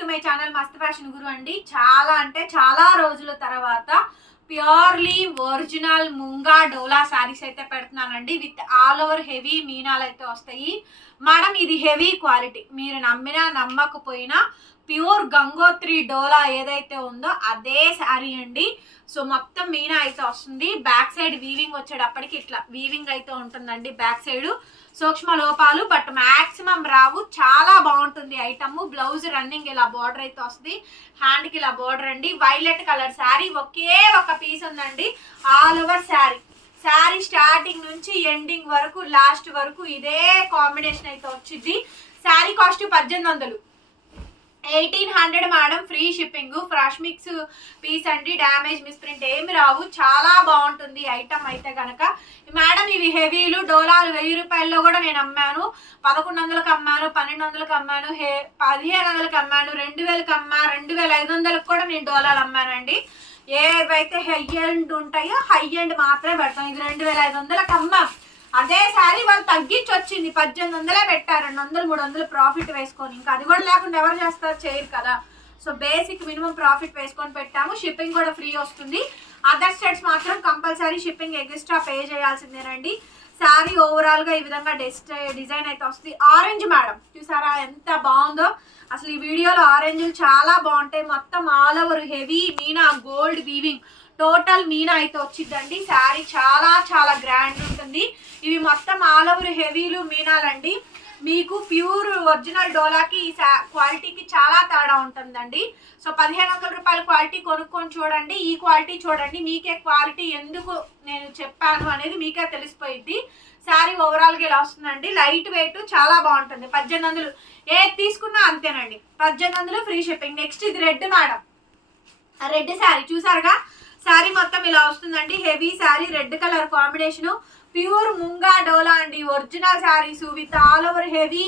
To my channel Mast fashion guru అండి. చాలా అంటే చాలా రోజుల తర్వాత ప్యూర్లీ ఒరిజినల్ ముంగా డోలా శారీస్ అయితే పెడుతున్నానండి. విత్ ఆల్ ఓవర్ హెవీ మీనాలు అయితే వస్తాయి. మేడం ఇది హెవీ క్వాలిటీ. మీరు నమ్మినా నమ్మకపోయినా ప్యూర్ గంగోత్రి డోలా ఏదైతే ఉందో అదే శారీ అండి. సో మొత్తం మీనా అయితే వస్తుంది. బ్యాక్ సైడ్ వీవింగ్ వచ్చేటప్పటికి ఇట్లా వీవింగ్ అయితే ఉంటుందండి. బ్యాక్ సైడ్ సూక్ష్మ లోపాలు బట్ మ్యాక్సిమం రావు. చాలా బాగుంటుంది ఐటమ్ బ్లౌజ్ రన్నింగ్ ఇలా బార్డర్ అయితే వస్తుంది. హ్యాండ్కి ఇలా బార్డర్ అండి. వైలెట్ కలర్ శారీ ఒకే ఒక పీస్ ఉందండి. All over sari sari starting నుంచి ఎండింగ్ వరకు లాస్ట్ వరకు ఇదే కాంబినేషన్ అయితే వచ్చింది. శారీ కాస్ట్ పద్దెనిమిది వందలు. Eighteen hundred madam free shipping fresh mix piece అండి డ్యామేజ్ మిస్ప్రింట్ ఏమి రావు. చాలా బాగుంటుంది ఐటమ్ అయితే కనుక మేడం ఇవి హెవీలు డోలాలు వెయ్యి రూపాయల్లో కూడా నేను అమ్మాను. పదకొండు వందలకు అమ్మాను పన్నెండు వందలకు అమ్మాను హే పదిహేను వందలకు అమ్మాను రెండు వేలకు అమ్మా రెండు వేల ఐదు వందలకు కూడా నేను డోలాలు అమ్మానండి. ఏవైతే హై ఎండ్ ఉంటాయో హై ఎండ్ మాత్రమే పెడతాం. ఇది రెండు వేల ఐదు వందలకు అమ్మా. అదే శారీ వాళ్ళు తగ్గించి వచ్చింది పద్దెనిమిది వందలే పెట్టారు రెండు వందలు మూడు వందలు ప్రాఫిట్ వేసుకొని. ఇంకా అది కూడా లేకుండా ఎవరు చేస్తారు చేయరు కదా. సో బేసిక్ మినిమం ప్రాఫిట్ వేసుకొని పెట్టాము. షిప్పింగ్ కూడా ఫ్రీ వస్తుంది. అదర్ స్టేట్స్ మాత్రం కంపల్సరీ షిప్పింగ్ ఎక్స్ట్రా పే చేయాల్సిందేనండి. శారీ ఓవరాల్గా ఈ విధంగా డెస్ట్ డిజైన్ అయితే వస్తుంది. ఆరెంజ్ మేడం చూసారా ఎంత బాగుందో? అసలు ఈ వీడియోలో ఆరెంజ్లు చాలా బాగుంటాయి. మొత్తం all over heavy meena gold weaving total meena అయితే వచ్చిందండి. శారీ చాలా చాలా గ్రాండ్ ఉంటుంది. మొత్తం ఆల్ ఓవర్ హెవీలు మీనాలండి. మీకు ప్యూర్ ఒరిజినల్ డోలాకి ఈ క్వాలిటీకి చాలా తేడా ఉంటుందండి. సో పదిహేను వందల రూపాయల క్వాలిటీ కొనుక్కొని చూడండి. ఈ క్వాలిటీ చూడండి. మీకే క్వాలిటీ ఎందుకు నేను చెప్పాను అనేది మీకే తెలిసిపోయింది శారీ ఓవరాల్గా ఇలా వస్తుందండి? లైట్ వెయిట్ చాలా బాగుంటుంది. పద్దెనిమిది వందలు. ఏది తీసుకున్నా అంతేనండి. పద్దెనిమిది వందలు ఫ్రీ షిప్పింగ్. నెక్స్ట్ ఇది రెడ్ మేడం. రెడ్ శారీ చూసారుగా? శారీ మొత్తం ఇలా వస్తుందండి. Heavy sari red colour combination. Pure munga dola అండి. Original saris with all over heavy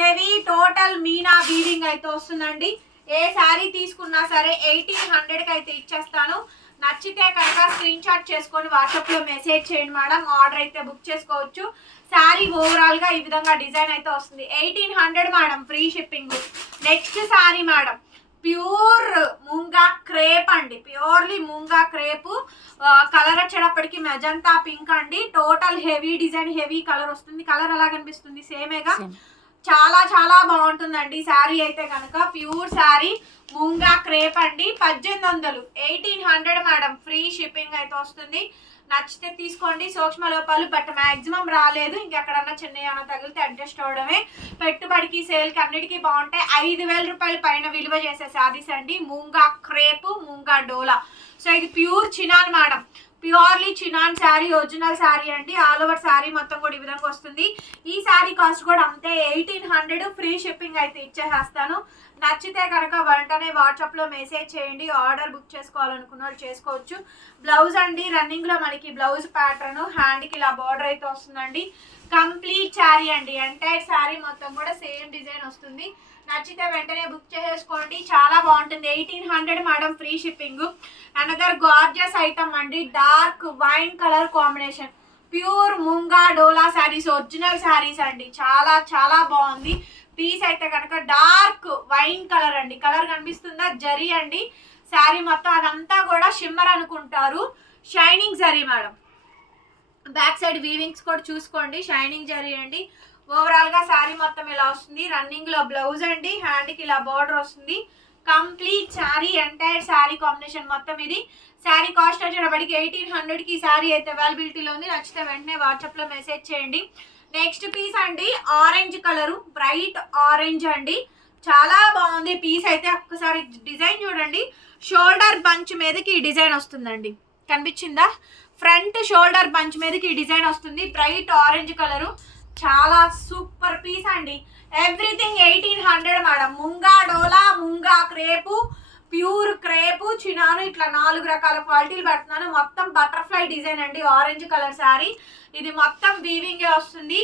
heavy total meena weaving అయితే వస్తుందండి. ఏ శారీ తీసుకున్నా సరే ఎయిటీన్ హండ్రెడ్కి అయితే ఇచ్చేస్తాను. నచ్చితే కనుక స్క్రీన్ షాట్ చేసుకొని వాట్సాప్లో మెసేజ్ చేయండి మేడం. ఆర్డర్ అయితే బుక్ చేసుకోవచ్చు. శారీ ఓవరాల్గా ఈ విధంగా డిజైన్ అయితే వస్తుంది. Eighteen hundred madam free shipping. Next sari madam. Pure moonga crepe అండి. Purely moonga crepe. కలర్ వచ్చేటప్పటికి మెజంతా పింక్ అండి. Total heavy design heavy colour వస్తుంది. కలర్ ఎలా కనిపిస్తుంది? సేమేగా? చాలా చాలా బాగుంటుందండి శారీ అయితే కనుక ప్యూర్ శారీ మూంగా క్రేప్ అండి. పద్దెనిమిది వందలు. Eighteen hundred madam. Free shipping అయితే వస్తుంది. నచ్చితే తీసుకోండి. సూక్ష్మ లోపాలు బట్ మాక్సిమం రాలేదు. ఇంకెక్కడన్నా చిన్న ఏమైనా తగిలితే అడ్జస్ట్ అవడమే. పెట్టుబడికి సేల్కి అన్నిటికీ బాగుంటాయి ఐదు వేల రూపాయల పైన విలువ చేసే శారీస్ అండి. ముంగా క్రేపు ముంగా డోలా. సో ఇది pure chinon madam. Purely chinon sari original sari అండి. ఆల్ ఓవర్ శారీ మొత్తం కూడా ఈ విధంగా వస్తుంది. ఈ శారీ కాస్ట్ కూడా అంతే ఎయిటీన్ హండ్రెడ్ ఫ్రీ షిప్పింగ్ అయితే ఇచ్చేసేస్తాను. నచ్చితే కనుక వెంటనే వాట్సాప్లో మెసేజ్ చేయండి. ఆర్డర్ బుక్ చేసుకోవాలనుకున్న వాళ్ళు చేసుకోవచ్చు. బ్లౌజ్ అండి రన్నింగ్లో మనకి బ్లౌజ్ ప్యాటర్న్ హ్యాండ్కి ఇలా బార్డర్ అయితే వస్తుందండి. కంప్లీట్ శారీ అండి. ఎంటైర్ శారీ మొత్తం కూడా సేమ్ డిజైన్ వస్తుంది. నచ్చితే వెంటనే బుక్ చేసేసుకోండి. చాలా బాగుంటుంది. Eighteen hundred madam free shipping. Another gorgeous item అండి. Dark wine colour combination pure munga dola saris original saris అండి. చాలా చాలా బాగుంది. పీస్ అయితే కనుక డార్క్ వైన్ కలర్ అండి. కలర్ కనిపిస్తుందా? జరీ అండి. శారీ మొత్తం అదంతా కూడా షిమ్మర్ అనుకుంటారు. Shining zari madam. Back side weavings కూడా చూసుకోండి. షైనింగ్ జరీ అండి. ఓవరాల్గా శారీ మొత్తం ఇలా వస్తుంది. రన్నింగ్లో బ్లౌజ్ అండి. హ్యాండ్కి ఇలా బార్డర్ వస్తుంది. Complete sari entire sari combination మొత్తం ఇది. శారీ కాస్ట్ వచ్చేటప్పటికి ఎయిటీన్ హండ్రెడ్కి శారీ అయితే అవైలబిలిటీలో ఉంది. నచ్చితే వెంటనే వాట్సాప్లో మెసేజ్ చేయండి. నెక్స్ట్ పీస్ అండి ఆరెంజ్ కలర్ బ్రైట్ ఆరెంజ్ అండి. చాలా బాగుంది. పీస్ అయితే ఒక్కసారి డిజైన్ చూడండి. షోల్డర్ బంచ్ మీదకి ఈ డిజైన్ వస్తుందండి. కనిపించిందా? ఫ్రంట్ షోల్డర్ బంచ్ మీదకి ఈ డిజైన్ వస్తుంది. బ్రైట్ ఆరెంజ్ కలరు చాలా సూపర్ పీస్ అండి. Everything eighteen hundred madam munga dola munga crepe pure crepe chinon ఇట్లా నాలుగు రకాల క్వాలిటీలు పెడుతున్నాను. మొత్తం బటర్ఫ్లై డిజైన్ అండి. Orange colour sari. ఇది మొత్తం వీవింగ్ వస్తుంది.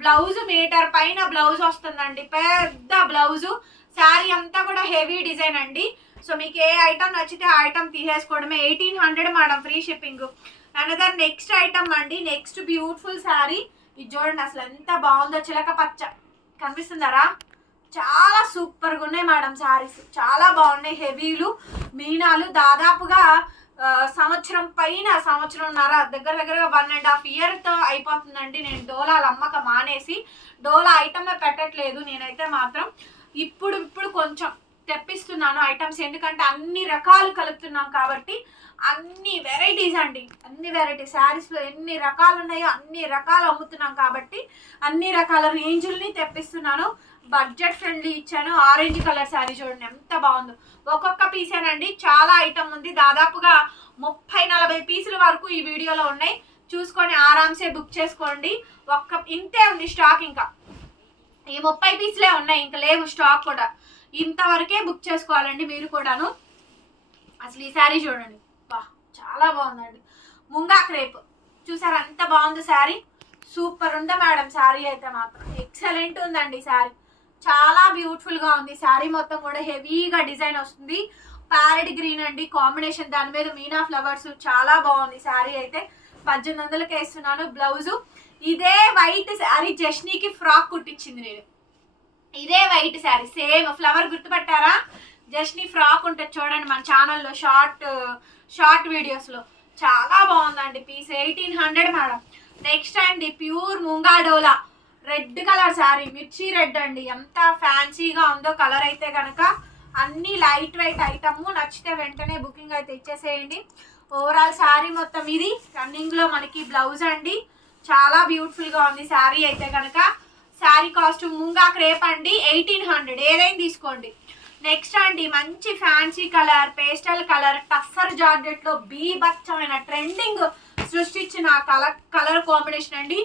బ్లౌజ్ మీటర్ పైన బ్లౌజ్ వస్తుందండి. పెద్ద బ్లౌజు శారీ అంతా కూడా హెవీ డిజైన్ అండి. సో మీకు ఏ ఐటమ్ నచ్చితే ఆ item తీసేసుకోవడమే. Eighteen hundred madam free shipping another next item అండి. Next beautiful sari. ఇది చూడండి అసలు ఎంత బాగుందో చిలక పచ్చ. కనిపిస్తున్నారా చాలా సూపర్గా ఉన్నాయి మేడం శారీస్. చాలా బాగున్నాయి హెవీలు మీనాలు. దాదాపుగా సంవత్సరం పైన సంవత్సరంన్నర దగ్గర దగ్గరగా వన్ అండ్ హాఫ్ ఇయర్తో అయిపోతుందండి. నేను డోలాలు అమ్మక మానేసి డోలా ఐటమే పెట్టట్లేదు. నేనైతే మాత్రం ఇప్పుడు ఇప్పుడు కొంచెం తెప్పిస్తున్నాను ఐటమ్స్ ఎందుకంటే అన్ని రకాలు కలుపుతున్నాం కాబట్టి అన్ని వెరైటీస్ అండి. అన్ని వెరైటీస్. శారీస్లో ఎన్ని రకాలు ఉన్నాయో అన్ని రకాలు అమ్ముతున్నాం కాబట్టి అన్ని రకాల రేంజుల్ని తెప్పిస్తున్నాను. బడ్జెట్ ఫ్రెండ్లీ ఇచ్చాను. ఆరెంజ్ కలర్ శారీ చూడండి ఎంత బాగుందో. ఒక్కొక్క పీసేనండి చాలా ఐటమ్ ఉంది. దాదాపుగా ముప్పై నలభై పీసుల వరకు ఈ వీడియోలో ఉన్నాయి. చూసుకొని ఆరామ్సే బుక్ చేసుకోండి. ఒక్క ఇంతే ఉంది స్టాక్ ఇంకా. ఈ ముప్పై పీసులే ఉన్నాయి ఇంకా లేవు స్టాక్ కూడా. ఇంతవరకే బుక్ చేసుకోవాలండి మీరు కూడాను. అసలు ఈ శారీ చూడండి. చాలా బాగుందండి. ముంగా క్రేప్ చూసారు అంత బాగుంది శారీ. సూపర్ ఉందా మేడం శారీ అయితే మాత్రం. ఎక్సలెంట్ ఉందండి శారీ. చాలా బ్యూటిఫుల్గా ఉంది. శారీ మొత్తం కూడా హెవీగా డిజైన్ వస్తుంది. ప్యారెడ్ గ్రీన్ అండి. కాంబినేషన్ దాని మీద మీనా ఫ్లవర్స్. చాలా బాగుంది శారీ అయితే. పద్దెనిమిది వందలకి వేస్తున్నాను బ్లౌజు ఇదే వైట్ శారీ జష్నీకి ఫ్రాక్ కుట్టించింది నేను. ఇదే వైట్ శారీ. సేమ్. ఫ్లవర్ గుర్తుపట్టారా? జస్ట్ నీ ఫ్రాక్ ఉంటుంది చూడండి మన ఛానల్లో షార్ట్ షార్ట్ వీడియోస్లో చాలా బాగుందండి piece eighteen hundred madam next అండి pure munga dola red colour sari మిర్చి రెడ్ అండి. ఎంత ఫ్యాన్సీగా ఉందో కలర్ అయితే కనుక అన్ని లైట్ వెయిట్ ఐటమ్ నచ్చితే వెంటనే బుకింగ్ అయితే ఇచ్చేసేయండి. ఓవరాల్ శారీ మొత్తం ఇది. రన్నింగ్లో మనకి బ్లౌజ్ అండి. చాలా బ్యూటిఫుల్గా ఉంది శారీ అయితే కనుక శారీ కాస్ట్ ముంగా క్రేప్ అండి ఎయిటీన్ హండ్రెడ్ ఏదైనా తీసుకోండి. నెక్స్ట్ అండి మంచి ఫ్యాన్సీ కలర్ పేస్టల్ కలర్ టఫర్ జార్జెట్లో బీభత్సమైన ట్రెండింగ్ సృష్టించిన కలర్ కలర్ కాంబినేషన్ అండి.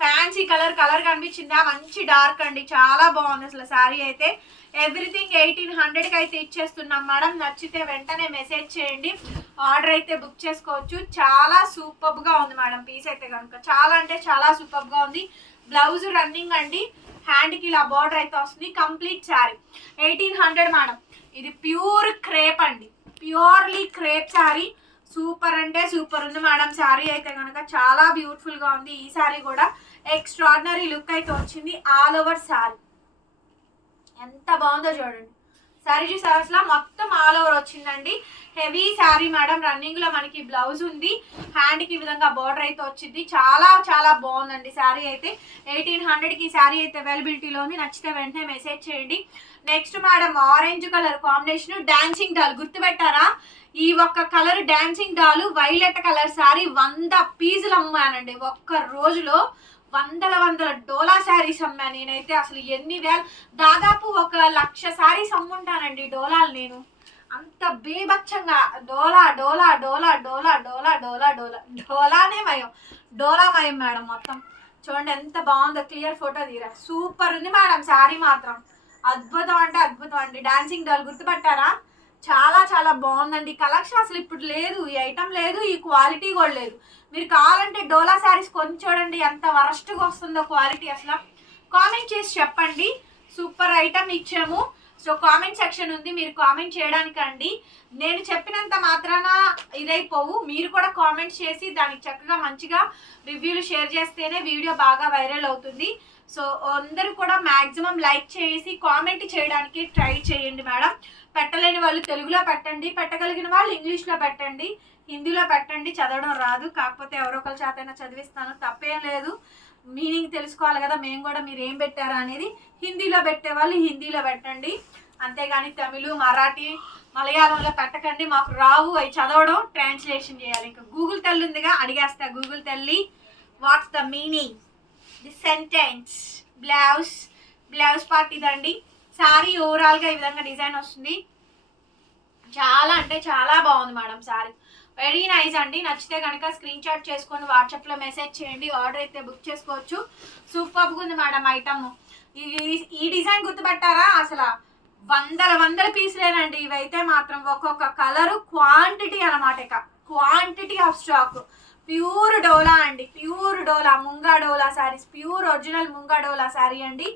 ఫ్యాన్సీ కలర్ కలర్ కనిపించిందా? మంచి డార్క్ అండి. చాలా బాగుంది అసలు శారీ అయితే. ఎవ్రీథింగ్ ఎయిటీన్ హండ్రెడ్కి అయితే ఇచ్చేస్తున్నాం. మేడం నచ్చితే వెంటనే మెసేజ్ చేయండి. ఆర్డర్ అయితే బుక్ చేసుకోవచ్చు. చాలా సూపర్గా ఉంది మేడం పీస్ అయితే కనుక. చాలా అంటే చాలా సూపర్గా ఉంది. బ్లౌజ్ రన్నింగ్ అండి. హ్యాండ్కి ఇలా బార్డర్ అయితే వస్తుంది. Complete sari eighteen hundred madam ఇది ప్యూర్ క్రేప్ అండి. ప్యూర్లీ క్రేప్ శారీ సూపర్ అంటే సూపర్ ఉంది మేడం శారీ అయితే కనుక చాలా బ్యూటిఫుల్గా ఉంది. ఈ శారీ కూడా ఎక్స్ట్రాడినరీ లుక్ అయితే వచ్చింది. ఆల్ ఓవర్ శారీ ఎంత బాగుందో చూడండి. శారీ చూసారు అసలు మొత్తం ఆల్ ఓవర్ వచ్చిందండి. Heavy sari madam. రన్నింగ్లో మనకి బ్లౌజ్ ఉంది. హ్యాండ్కి ఈ విధంగా బార్డర్ అయితే వచ్చింది. చాలా చాలా బాగుందండి శారీ అయితే. ఎయిటీన్ హండ్రెడ్కి శారీ అయితే అవైలబిలిటీలో ఉంది. నచ్చితే వెంటనే మెసేజ్ చేయండి. Next madam orange colour combination dancing doll గుర్తుపెట్టారా? ఈ ఒక్క colour dancing doll violet colour sari వంద పీసులు అమ్మానండి. ఒక్క రోజులో వందల వందల డోలా శారీస్ అమ్మా నేనైతే అసలు ఎన్ని వేల దాదాపు ఒక లక్ష శారీస్ అమ్ముంటానండి డోలాలు నేను. అంత బీభత్సంగా డోలా డోలా డోలా డోలా డోలా డోలా డోలా. డోలానే మయం. డోలా మయం మేడం మొత్తం. చూడండి ఎంత బాగుందో క్లియర్ ఫోటో తీరా. సూపర్ ఉంది మేడం శారీ మాత్రం. అద్భుతం అంటే అద్భుతం అండి. డాన్సింగ్ డాల్ గుర్తుపట్టారా? చాలా చాలా బాగుందండి. కలెక్షన్ అసలు ఇప్పుడు లేదు. ఈ ఐటమ్ లేదు. ఈ క్వాలిటీ కూడా లేదు. మీరు కావాలంటే డోలా శారీస్ కొని చూడండి. ఎంత వరస్ట్గా వస్తుందో క్వాలిటీ అసలు. కామెంట్ చేసి చెప్పండి. సూపర్ ఐటమ్ ఇచ్చాము. సో కామెంట్ సెక్షన్ ఉంది. మీరు కామెంట్ చేయడానికి అండి నేను చెప్పినంత మాత్రాన ఇదైపోవు. మీరు కూడా కామెంట్ చేసి దానికి చక్కగా మంచిగా రివ్యూలు షేర్ చేస్తేనే వీడియో బాగా వైరల్ అవుతుంది. సో అందరూ కూడా మ్యాక్సిమం లైక్ చేసి కామెంట్ చేయడానికి ట్రై చేయండి మేడం. పెట్టలేని వాళ్ళు తెలుగులో పెట్టండి పెట్టగలిగిన వాళ్ళు ఇంగ్లీష్లో పెట్టండి హిందీలో పెట్టండి చదవడం రాదు. కాకపోతే ఎవరో ఒకరి చేతైనా చదివిస్తాను. తప్పేం లేదు. మీనింగ్ తెలుసుకోవాలి కదా మేము కూడా మీరు ఏం పెట్టారా అనేది హిందీలో పెట్టే వాళ్ళు హిందీలో పెట్టండి. అంతేగాని తమిళ మరాఠీ మలయాళంలో పెట్టకండి. మాకు రావు అవి చదవడం ట్రాన్స్లేషన్ చేయాలి. ఇంకా గూగుల్ తల్లి ఉందిగా అడిగేస్తా గూగుల్ తల్లి. What's the meaning the sentence blouse blouse part ఇదండి. శారీ ఓవరాల్గా ఈ విధంగా డిజైన్ వస్తుంది. చాలా అంటే చాలా బాగుంది మేడం శారీ వెరీ నైస్ అండి. నచ్చితే కనుక స్క్రీన్ షాట్ చేసుకొని వాట్సాప్లో మెసేజ్ చేయండి. ఆర్డర్ అయితే బుక్ చేసుకోవచ్చు. సూపర్గా ఉంది మేడం ఐటమ్ ఈ ఈ డిజైన్ గుర్తుపట్టారా? అసలు వందల వందల పీసులేనండి ఇవైతే మాత్రం ఒక్కొక్క కలరు క్వాంటిటీ అనమాట ఇక. Quantity of stock pure dola అండి. Pure dola munga dola saris pure original munga dola sari అండి.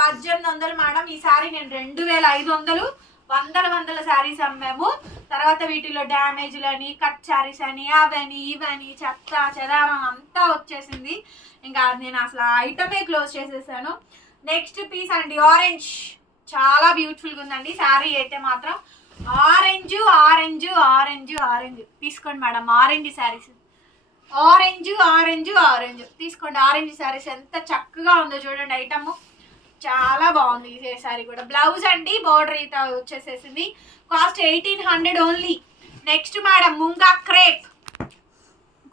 పద్దెనిమిది వందలు మేడం. ఈ శారీ నేను రెండు వేల ఐదు వందలు వందల వందల శారీస్ అమ్మాము. తర్వాత వీటిలో డ్యామేజ్లు అని కట్ శారీస్ అని అవని ఇవని చెత్త చెదారం అంతా వచ్చేసింది. ఇంకా నేను అసలు ఐటమే క్లోజ్ చేసేసాను. నెక్స్ట్ పీస్ అండి ఆరెంజ్ చాలా బ్యూటిఫుల్గా ఉందండి. శారీ అయితే మాత్రం ఆరెంజ్ ఆరెంజ్ ఆరెంజ్ ఆరెంజ్. తీసుకోండి madam orange saris orange orange orange. తీసుకోండి ఆరెంజ్ శారీస్ ఎంత చక్కగా ఉందో చూడండి ఐటమ్ చాలా బాగుంది ఈ శారీ కూడా. బ్లౌజ్ అండి బోర్డర్ ఈత వచ్చేసేసింది. Cost eighteen hundred only next madam munga crepe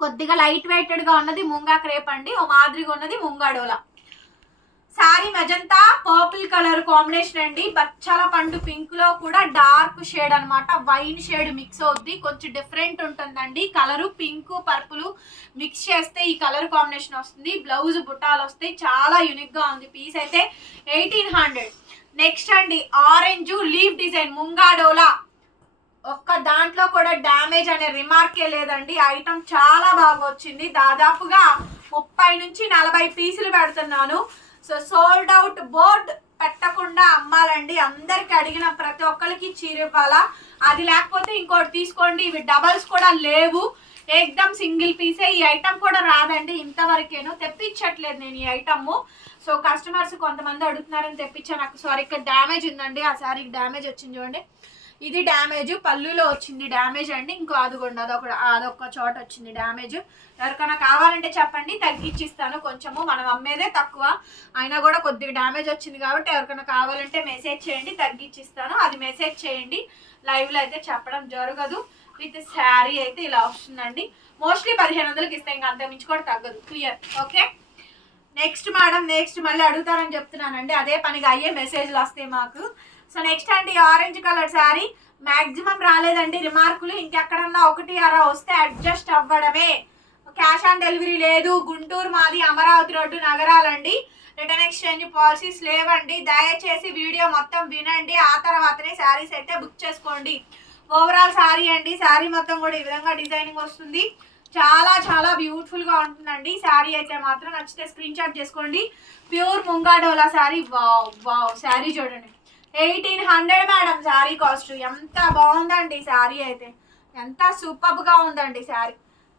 కొద్దిగా లైట్ వెయిటెడ్గా ఉన్నది ముంగా క్రేప్ అండి. ఓ మాదిరిగా ఉన్నది munga dola sari magenta purple colour combination అండి. బచ్చాల పండు పింక్లో కూడా డార్క్ షేడ్ అన్నమాట. వైన్ షేడ్ మిక్స్ అవుద్ది. కొంచెం డిఫరెంట్ ఉంటుందండి. కలరు పింక్ పర్పుల్ మిక్స్ చేస్తే ఈ కలర్ కాంబినేషన్ వస్తుంది. బ్లౌజ్ బుట్టాలు వస్తాయి చాలా యూనిక్గా ఉంది. పీస్ అయితే ఎయిటీన్ హండ్రెడ్. నెక్స్ట్ అండి orange leaf design munga dola ఒక్క దాంట్లో కూడా డ్యామేజ్ అనే రిమార్కే లేదండి. ఐటమ్ చాలా బాగా వచ్చింది. దాదాపుగా ముప్పై నుంచి నలభై పీసులు పెడుతున్నాను. సో సోల్డ్ అవుట్ బోర్డ్ పెట్టకుండా అమ్మాలండి. అందరికి అడిగిన ప్రతి ఒక్కరికి చీర ఇవ్వాలా? అది లేకపోతే ఇంకోటి తీసుకోండి. ఇవి డబల్స్ కూడా లేవు. ఏకదమ్ సింగిల్ పీసే. ఈ ఐటమ్ కూడా రాదండి. ఇంతవరకేను. తెప్పించట్లేదు నేను ఈ ఐటమ్ సో కస్టమర్స్ కొంతమంది అడుగుతున్నారని తెప్పించాను నాకు సారీ ఇక్కడ డ్యామేజ్ ఉందండి. ఆ సారీకి డ్యామేజ్ వచ్చింది చూడండి. ఇది డ్యామేజ్ పళ్ళులో వచ్చింది డ్యామేజ్ అండి. ఇంకో అదిగోండి అదొక అదొక చోట వచ్చింది డ్యామేజ్. ఎవరికైనా కావాలంటే చెప్పండి తగ్గించిస్తాను. కొంచెము మనం అమ్మేదే తక్కువ. అయినా కూడా కొద్దిగా డ్యామేజ్ వచ్చింది కాబట్టి ఎవరికైనా కావాలంటే మెసేజ్ చేయండి తగ్గించిస్తాను. అది మెసేజ్ చేయండి. లైవ్లో అయితే చెప్పడం జరగదు. విత్ శారీ అయితే ఇలా వస్తుందండి. మోస్ట్లీ పదిహేను వందలకి ఇస్తే ఇంకా అంతమించి కూడా తగ్గదు. Clear okay next madam next మళ్ళీ అడుగుతారని చెప్తున్నానండి. అదే పనిగా అయ్యే మెసేజ్లు వస్తాయి మాకు. సో నెక్స్ట్ అండి ఆరెంజ్ కలర్ శారీ మాక్సిమం రాలేదండి రిమార్కులు ఇంకెక్కడన్నా ఒకటి అరా వస్తే అడ్జస్ట్ అవ్వడమే. క్యాష్ ఆన్ డెలివరీ లేదు. గుంటూరు మాది అమరావతి రోడ్డు నగరాలండి. రిటర్న్ ఎక్స్చేంజ్ పాలసీస్ లేవండి. దయచేసి వీడియో మొత్తం వినండి. ఆ తర్వాతనే శారీస్ అయితే బుక్ చేసుకోండి. ఓవరాల్ శారీ అండి. శారీ మొత్తం కూడా ఈ విధంగా డిజైనింగ్ వస్తుంది. చాలా చాలా బ్యూటిఫుల్గా ఉంటుందండి. శారీ అయితే మాత్రం నచ్చితే స్క్రీన్ షాట్ చేసుకోండి. Pure munga dola sari wow wow sari చూడండి. Eighteen hundred madam sari cost. ఎంత బాగుందండి శారీ అయితే. ఎంత సూపర్గా ఉందండి శారీ.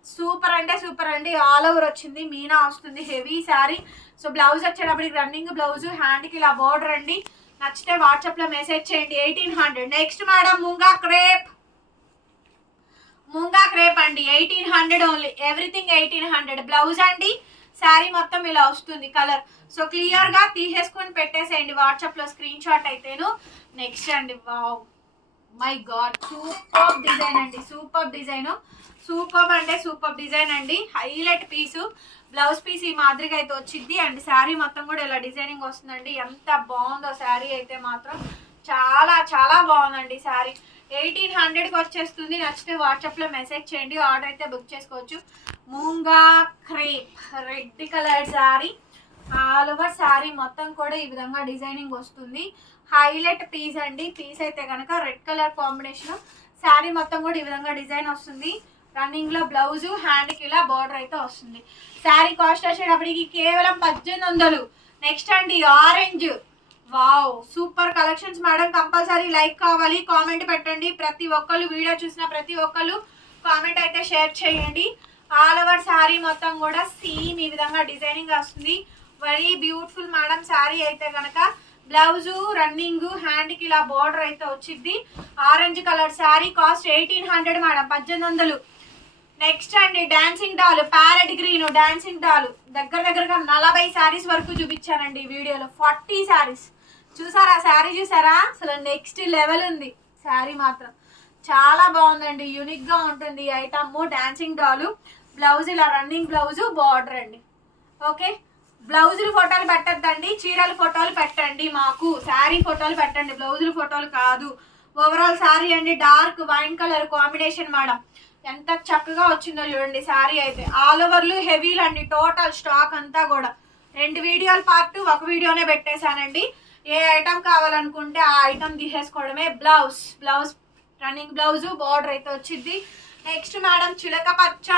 సూపర్ అంటే సూపర్ అండి. ఆల్ ఓవర్ వచ్చింది. మీనా వస్తుంది. హెవీ శారీ. సో బ్లౌజ్ వచ్చేటప్పటికి రన్నింగ్ బ్లౌజ్ హ్యాండ్కి ఇలా బోర్డర్ అండి. నచ్చితే వాట్సాప్లో మెసేజ్ చేయండి. Eighteen hundred. Next madam munga crepe. Munga crepe అండి. Eighteen hundred only everything eighteen hundred. Blouse అండి. శారీ మొత్తం ఇలా వస్తుంది కలర్. సో క్లియర్గా తీసేసుకొని పెట్టేసేయండి వాట్సాప్లో స్క్రీన్ షాట్ అయితేను. నెక్స్ట్ అండి wow my god super design అండి సూపర్ డిజైన్ సూపర్ అంటే సూపర్ డిజైన్ అండి. హైలైట్ పీసు బ్లౌజ్ పీస్ ఈ మాదిరిగా అయితే వచ్చింది అండ్ శారీ మొత్తం కూడా ఇలా డిజైనింగ్ వస్తుందండి. ఎంత బాగుందో శారీ అయితే మాత్రం. చాలా చాలా బాగుందండి శారీ. ఎయిటీన్ హండ్రెడ్కి వచ్చేస్తుంది. నచ్చితే వాట్సాప్లో మెసేజ్ చేయండి. ఆర్డర్ అయితే బుక్ చేసుకోవచ్చు. Munga crepe red colour sari all over sari మొత్తం కూడా ఈ విధంగా డిజైనింగ్ వస్తుంది. హైలైట్ పీస్ అండి. పీస్ అయితే కనుక రెడ్ కలర్ కాంబినేషన్. శారీ మొత్తం కూడా ఈ విధంగా డిజైన్ వస్తుంది. రన్నింగ్లో బ్లౌజ్ ఇలా బార్డర్ అయితే వస్తుంది. శారీ కాస్ట్ వచ్చేటప్పటికి కేవలం పద్దెనిమిది వందలు. నెక్స్ట్ అండి orange. Wow super collections madam. Compulsory like కావాలి కామెంట్ పెట్టండి. ప్రతి ఒక్కళ్ళు వీడియో చూసిన ప్రతి ఒక్కళ్ళు కామెంట్ అయితే షేర్ చేయండి. ఆల్ ఓవర్ శారీ మొత్తం కూడా సీమ్ ఈ విధంగా డిజైనింగ్ వస్తుంది. వెరీ బ్యూటిఫుల్ మేడం శారీ అయితే కనుక బ్లౌజు రన్నింగ్ హ్యాండ్కి ఇలా బార్డర్ అయితే వచ్చింది orange colour sari cost eighteen hundred madam పద్దెనిమిది వందలు. నెక్స్ట్ అండి dancing doll parrot green dancing doll దగ్గర దగ్గరగా నలభై శారీస్ వరకు చూపించానండి వీడియోలో. ఫార్టీ శారీస్ చూసారా శారీ చూసారా? అసలు నెక్స్ట్ లెవెల్ ఉంది. శారీ మాత్రం. చాలా బాగుందండి యూనిక్గా ఉంటుంది ఐటమ్ డాన్సింగ్ డాలు బ్లౌజ్ ఇలా రన్నింగ్ బ్లౌజ్ బార్డర్ అండి. ఓకే? బ్లౌజులు ఫోటోలు పెట్టద్దండి చీరల ఫోటోలు పెట్టండి మాకు. శారీ ఫోటోలు పెట్టండి బ్లౌజుల ఫోటోలు కాదు. ఓవరాల్ శారీ అండి dark wine colour combination madam ఎంత చక్కగా వచ్చిందో చూడండి శారీ అయితే. ఆల్ ఓవర్లు హెవీలు అండి టోటల్ స్టాక్ అంతా కూడా. రెండు వీడియోల పార్ట్ ఒక వీడియోనే పెట్టేశానండి. ఏ ఐటమ్ కావాలనుకుంటే ఆ item తీసేసుకోవడమే. Blouse blouse running blouse border అయితే వచ్చింది. నెక్స్ట్ మేడం చిలక పచ్చ.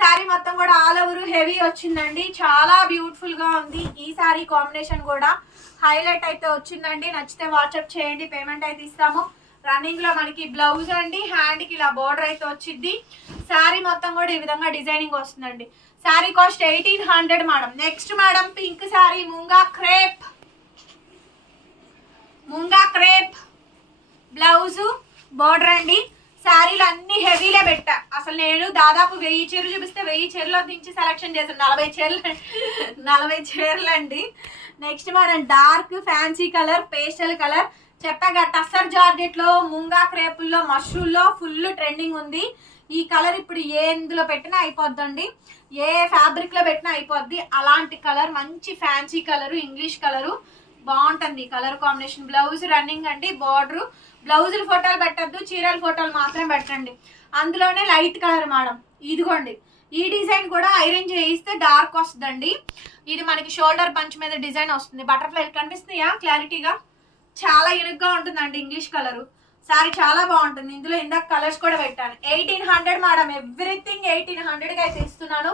శారీ మొత్తం కూడా ఆల్ ఓవర్ హెవీ వచ్చిందండి. చాలా బ్యూటిఫుల్గా ఉంది. ఈ శారీ కాంబినేషన్ కూడా హైలైట్ అయితే వచ్చిందండి. నచ్చితే వాట్సాప్ చేయండి పేమెంట్ అయితే ఇస్తాము. రన్నింగ్లో మనకి బ్లౌజ్ అండి హ్యాండ్కి ఇలా బోర్డర్ అయితే వచ్చింది. శారీ మొత్తం కూడా ఈ విధంగా డిజైనింగ్ వస్తుందండి. Sari cost eighteen hundred madam next madam pink sari munga crepe munga crepe blouse border అండి. శారీలు అన్ని హెవీలే పెట్టా. అసలు నేను దాదాపు వెయ్యి చీరలు చూపిస్తే వెయ్యి చీరలో దించి సెలెక్షన్ చేశాను. నలభై చీరలు నలభై చీరలు అండి. Next madam dark fancy colour pastel colour చెప్పాక టస్సర్ జార్జెట్లో ముంగా క్రేపుల్లో మష్రూల్లో ఫుల్ ట్రెండింగ్ ఉంది. ఈ కలర్ ఇప్పుడు ఏ ఇందులో పెట్టినా అయిపోద్దండి. ఏ ఫ్యాబ్రిక్లో పెట్టినా అయిపోద్ది. అలాంటి కలర్ మంచి ఫ్యాన్సీ కలరు ఇంగ్లీష్ కలరు బాగుంటుంది కలర్ కాంబినేషన్ బ్లౌజ్ రన్నింగ్ అండి బార్డరు బ్లౌజులు ఫోటోలు పెట్టద్దు చీరల ఫోటోలు మాత్రం పెట్టండి. అందులోనే లైట్ కలర్ మేడం. ఇదిగోండి. ఈ డిజైన్ కూడా ఐరన్ చేయిస్తే డార్క్ వస్తుందండి. ఇది మనకి షోల్డర్ పంచ్ మీద డిజైన్ వస్తుంది. బటర్ఫ్లై కనిపిస్తున్నాయా? క్లారిటీగా? చాలా ఇరుగ్గా ఉంటుందండి ఇంగ్లీష్ కలరు. సారీ చాలా బాగుంటుంది. ఇందులో ఇందాక కలర్స్ కూడా పెట్టాను. Eighteen hundred madam. Everything eighteen హండ్రెడ్కి అయితే ఇస్తున్నాను.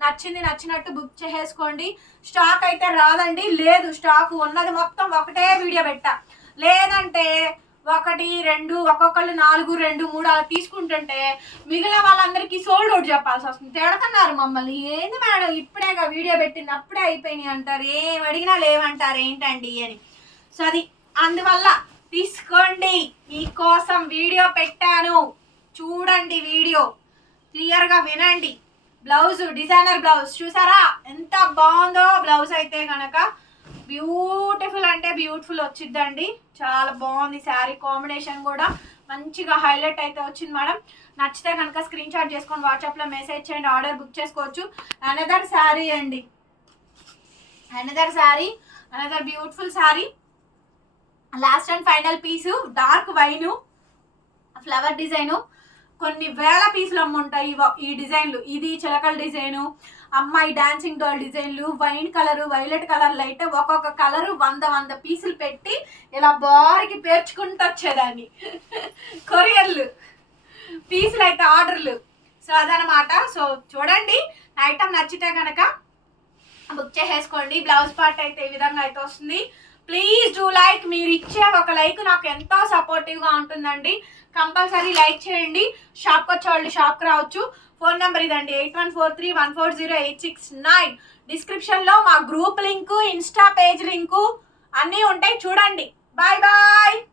నచ్చింది నచ్చినట్టు బుక్ చేసేసుకోండి. స్టాక్ అయితే రాదండి. లేదు స్టాక్ ఉన్నది మొత్తం ఒకటే వీడియో పెట్టా. లేదంటే ఒకటి రెండు ఒక్కొక్కళ్ళు నాలుగు రెండు మూడు అలా తీసుకుంటుంటే మిగిలిన వాళ్ళందరికీ సోల్డ్ అవుట్ చెప్పాల్సి వస్తుంది. తిడతన్నారు మమ్మల్ని. ఏంది మేడం ఇప్పుడేగా వీడియో పెట్టినప్పుడే అయిపోయినాయి అంటారు. ఏం అడిగినా లేవంటారు ఏంటండి? అని. సో అది అందువల్ల తీసుకోండి. మీకోసం వీడియో పెట్టాను. చూడండి వీడియో. క్లియర్గా వినండి. బ్లౌజ్ డిజైనర్ బ్లౌజ్ చూసారా? ఎంత బాగుందో బ్లౌజ్ అయితే కనుక బ్యూ అంటే బ్యూటిఫుల్ వచ్చిందండి చాలా బాగుంది శారీ కాంబినేషన్ కూడా. మంచిగా హైలైట్ అయితే వచ్చింది మేడం. నచ్చితే కనుక స్క్రీన్ షాట్ చేసుకొని వాట్సాప్లో మెసేజ్ చేయండి ఆర్డర్ బుక్ చేసుకోవచ్చు. అనదర్ శారీ అండి. Another sari another beautiful sari. Last and final piece dark wine flower design కొన్ని వేల పీసులు అమ్ముంటాయి ఈ డిజైన్లు ఇది చిలకల డిజైను అమ్మాయి డాన్సింగ్ డాల్ డిజైన్లు wine colour violet colour light ఒక్కొక్క కలరు వంద వంద పీసులు పెట్టి ఇలా బారికి పేర్చుకుంటూ వచ్చేదాన్ని. కొరియర్లు పీసులు అయితే ఆర్డర్లు. సో అదనమాట సో చూడండి ఐటమ్ నచ్చితే కనుక బుక్ చేసేసుకోండి. బ్లౌజ్ పార్ట్ అయితే ఈ విధంగా అయితే వస్తుంది. ప్లీజ్ డూ లైక్ మీరు ఇచ్చే ఒక లైక్ నాకు ఎంతో సపోర్టివ్గా ఉంటుందండి. కంపల్సరీ లైక్ చేయండి. షాప్కి వచ్చేవాళ్ళు షాప్కి రావచ్చు. ఫోన్ నెంబర్ ఇదండి. Eight one four three one four zero eight six nine. డిస్క్రిప్షన్లో మా group link Insta page link అన్నీ ఉంటాయి. చూడండి. Bye bye.